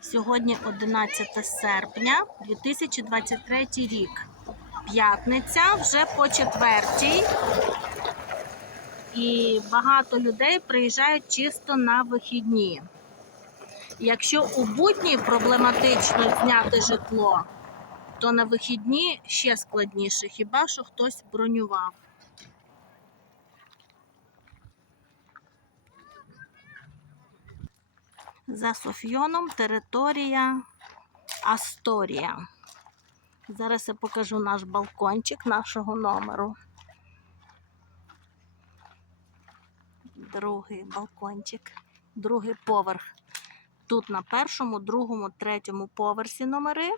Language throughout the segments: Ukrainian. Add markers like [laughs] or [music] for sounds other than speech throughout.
Сьогодні 11 серпня 2023 рік. П'ятниця вже по четвертій. І багато людей приїжджають чисто на вихідні. Якщо у будні проблематично зняти житло, то на вихідні ще складніше, хіба що хтось бронював. За Софьйоном територія Асторія. Зараз я покажу наш балкончик нашого номеру. Другий балкончик, другий поверх. Тут на першому, другому, третьому поверсі номери.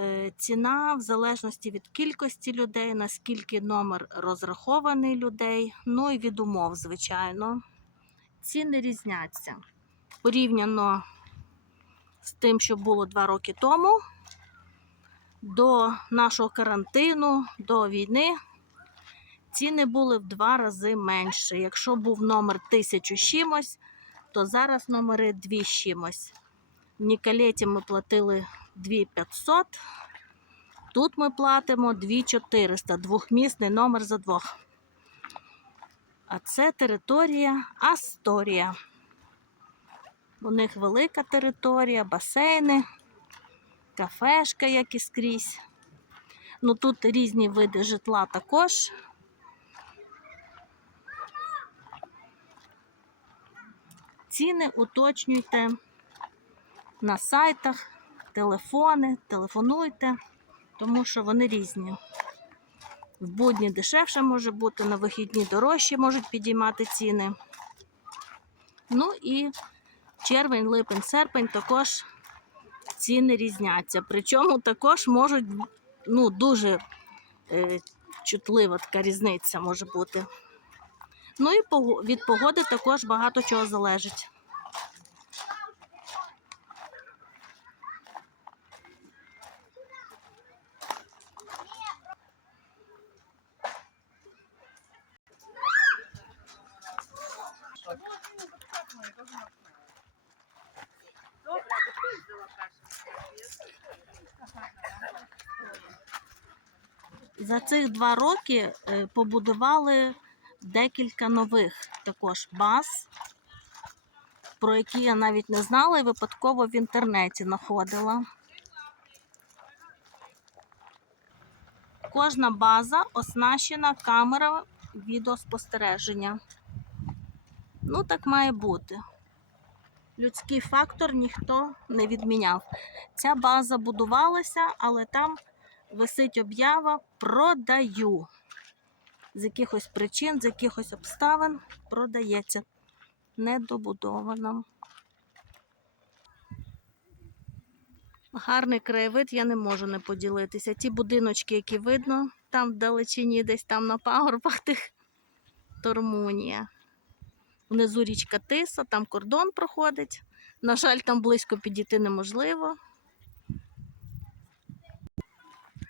Е, Ціна в залежності від кількості людей, наскільки номер розрахований людей, ну і від умов, звичайно. Ціни різняться. Порівняно з тим, що було два роки тому, до нашого карантину, до війни, ціни були в два рази менше. Якщо був номер тисячу чимось, то зараз номери дві чимось. В Ніколеті ми платили 2500, тут ми платимо 2400, двохмісний номер за двох. А це територія Асторія. У них велика територія, басейни, кафешка, як і скрізь. Ну тут різні види житла також. Ціни уточнюйте на сайтах, телефони, телефонуйте, тому що вони різні. В будні дешевше може бути, на вихідні дорожче можуть підіймати ціни. Ну і червень, липень, серпень також ціни різняться. Причому також можуть ну, дуже е, чутлива така різниця може бути. Ну і від погоди також багато чого залежить. За цих два роки е, побудували декілька нових також баз, про які я навіть не знала і випадково в інтернеті знаходила. Кожна база оснащена камерами відеоспостереження. Ну, так має бути. Людський фактор ніхто не відміняв. Ця база будувалася, але там висить об'ява продаю. З якихось причин, з якихось обставин продається. Недобудована. Гарний краєвид, я не можу не поділитися. Ті будиночки, які видно, там вдалечині, десь там на пагорбах тих Тормунія. Внизу річка Тиса, там кордон проходить. На жаль, там близько підійти неможливо.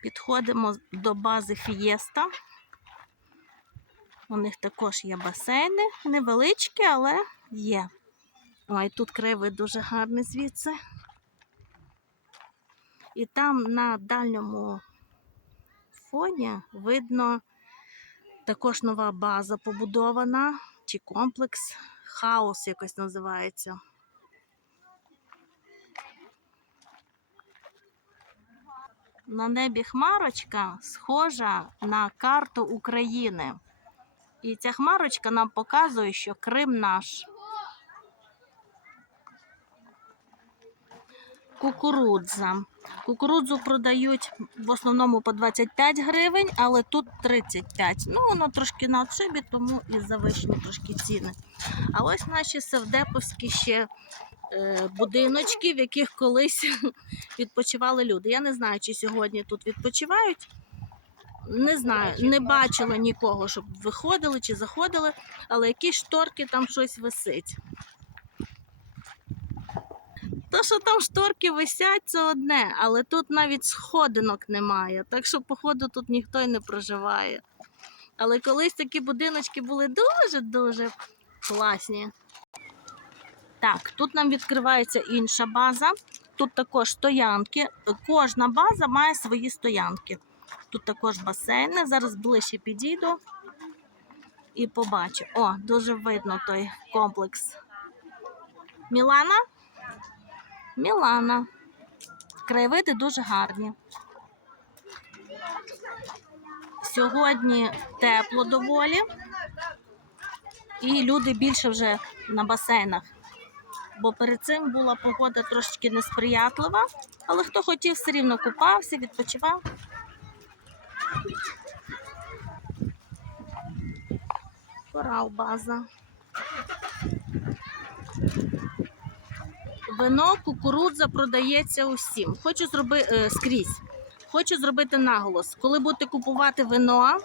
Підходимо до бази Фієста. У них також є басейни, невеличкі, але є. Ой, тут краєвид дуже гарний звідси. І там на дальньому фоні видно також нова база побудована, чи комплекс, хаос якось називається. На небі хмарочка схожа на карту України. І ця хмарочка нам показує, що Крим наш. Кукурудза. Кукурудзу продають в основному по 25 гривень, але тут 35. Ну, воно трошки на отшибі, тому і завищені трошки ціни. А ось наші севдеповські ще е, будиночки, в яких колись [laughs] відпочивали люди. Я не знаю, чи сьогодні тут відпочивають. Не знаю, не бачила нікого, щоб виходили чи заходили, але якісь шторки там щось висить. То, що там шторки висять, це одне, але тут навіть сходинок немає. Так що, походу, тут ніхто й не проживає. Але колись такі будиночки були дуже-дуже класні. Так, тут нам відкривається інша база. Тут також стоянки. Кожна база має свої стоянки. Тут також басейни. Зараз ближче підійду і побачу. О, дуже видно той комплекс. Мілана? Мілана. Краєвиди дуже гарні. Сьогодні тепло доволі. І люди більше вже на басейнах. Бо перед цим була погода трошечки несприятлива, але хто хотів, все рівно купався, відпочивав. Корал база. Вино, кукурудза продається усім. Хочу зробити скрізь. Хочу зробити наголос. Коли будете купувати вино,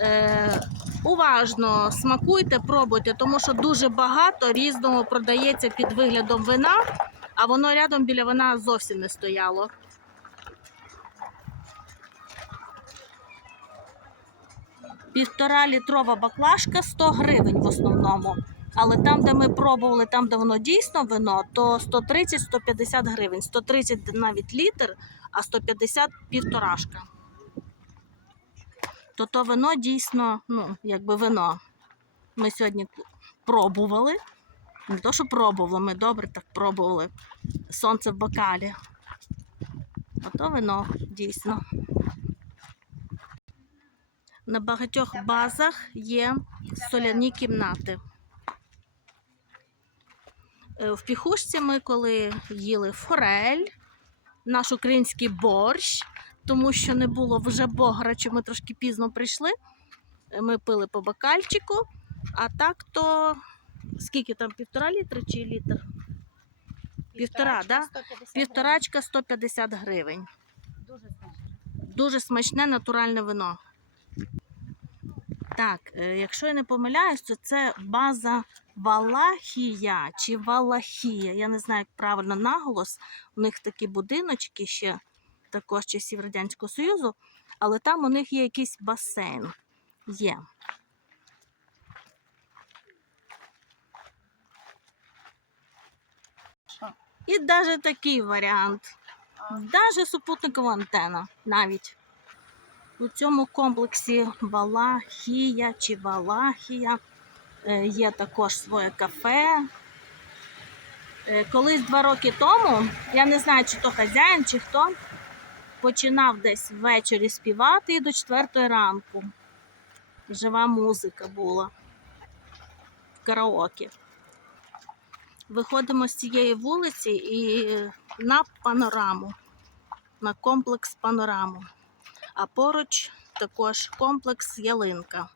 е, уважно смакуйте, пробуйте, тому що дуже багато різного продається під виглядом вина, а воно рядом біля вина зовсім не стояло. Півтора літрова баклажка 100 гривень в основному. Але там, де ми пробували, там, де воно дійсно вино, то 130-150 гривень. 130 навіть літр, а 150 півторашка. То то вино дійсно, ну, якби вино. Ми сьогодні пробували. Не то, що пробували, ми добре так пробували. Сонце в бокалі. А то вино дійсно. На багатьох базах є соляні кімнати. Е, В піхушці ми коли їли форель, наш український борщ, тому що не було вже бограчу, ми трошки пізно прийшли. Е, Ми пили по бокальчику, а так то скільки там, півтора літра чи літр? Півтора, да? Півторачка 150 гривень. Дуже смачно. Дуже смачне натуральне вино. Так, е, якщо я не помиляюсь, то це база Валахія чи Валахія. Я не знаю, як правильно наголос. У них такі будиночки ще також часів Радянського Союзу, але там у них є якийсь басейн. Є. І навіть такий варіант. Навіть супутникова антена навіть. У цьому комплексі Валахія чи Валахія є також своє кафе. Е, Колись два роки тому, я не знаю, чи то хазяїн, чи хто, починав десь ввечері співати і до четвертої ранку. Жива музика була в караоке. Виходимо з цієї вулиці і на панораму, на комплекс панораму. А поруч також комплекс ялинка.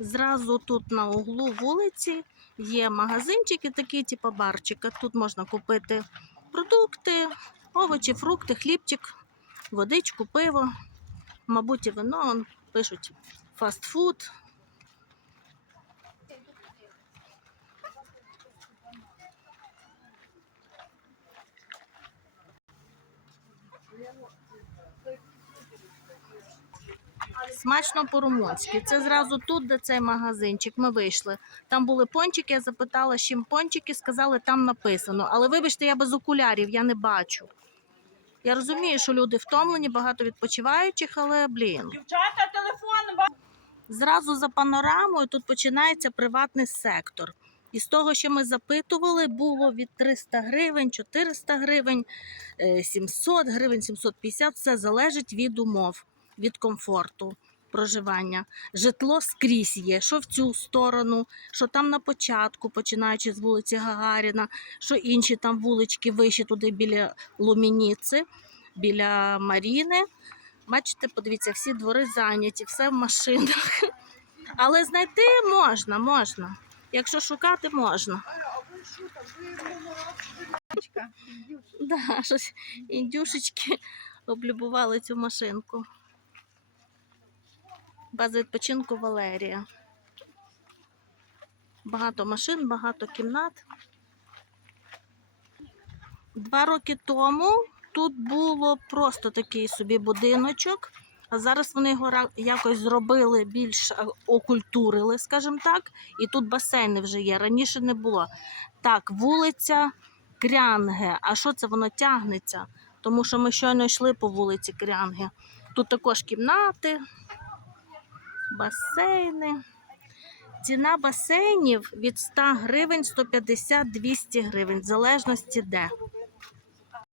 Зразу тут на углу вулиці є магазинчики, такі, типу барчика. Тут можна купити продукти, овочі, фрукти, хлібчик, водичку, пиво, мабуть, і вино. Пишуть фастфуд. Смачно по-румунськи. Це зразу тут, де цей магазинчик. Ми вийшли. Там були пончики, я запитала, з чим пончики, сказали, там написано. Але вибачте, я без окулярів, я не бачу. Я розумію, що люди втомлені, багато відпочиваючих, але блін. Дівчата, телефон Зразу за панорамою тут починається приватний сектор. І з того, що ми запитували, було від 300 гривень, 400 гривень, е, 700 гривень, 750. Все залежить від умов, від комфорту проживання. Житло скрізь є, що в цю сторону, що там на початку, починаючи з вулиці Гагаріна, що інші там вулички вище туди біля Лумініци, біля Маріни. Бачите, подивіться, всі двори зайняті, все в машинах. Але знайти можна, можна. Якщо шукати, можна. Да, щось індюшечки облюбували цю машинку. База відпочинку Валерія. Багато машин, багато кімнат. Два роки тому тут було просто такий собі будиночок. А зараз вони його якось зробили більш е, окультурили, скажімо так. І тут басейни вже є. Раніше не було. Так, вулиця Крянге. А що це воно тягнеться? Тому що ми щойно йшли по вулиці Крянге. Тут також кімнати, басейни. Ціна басейнів від 100 гривень 150-200 гривень, в залежності де.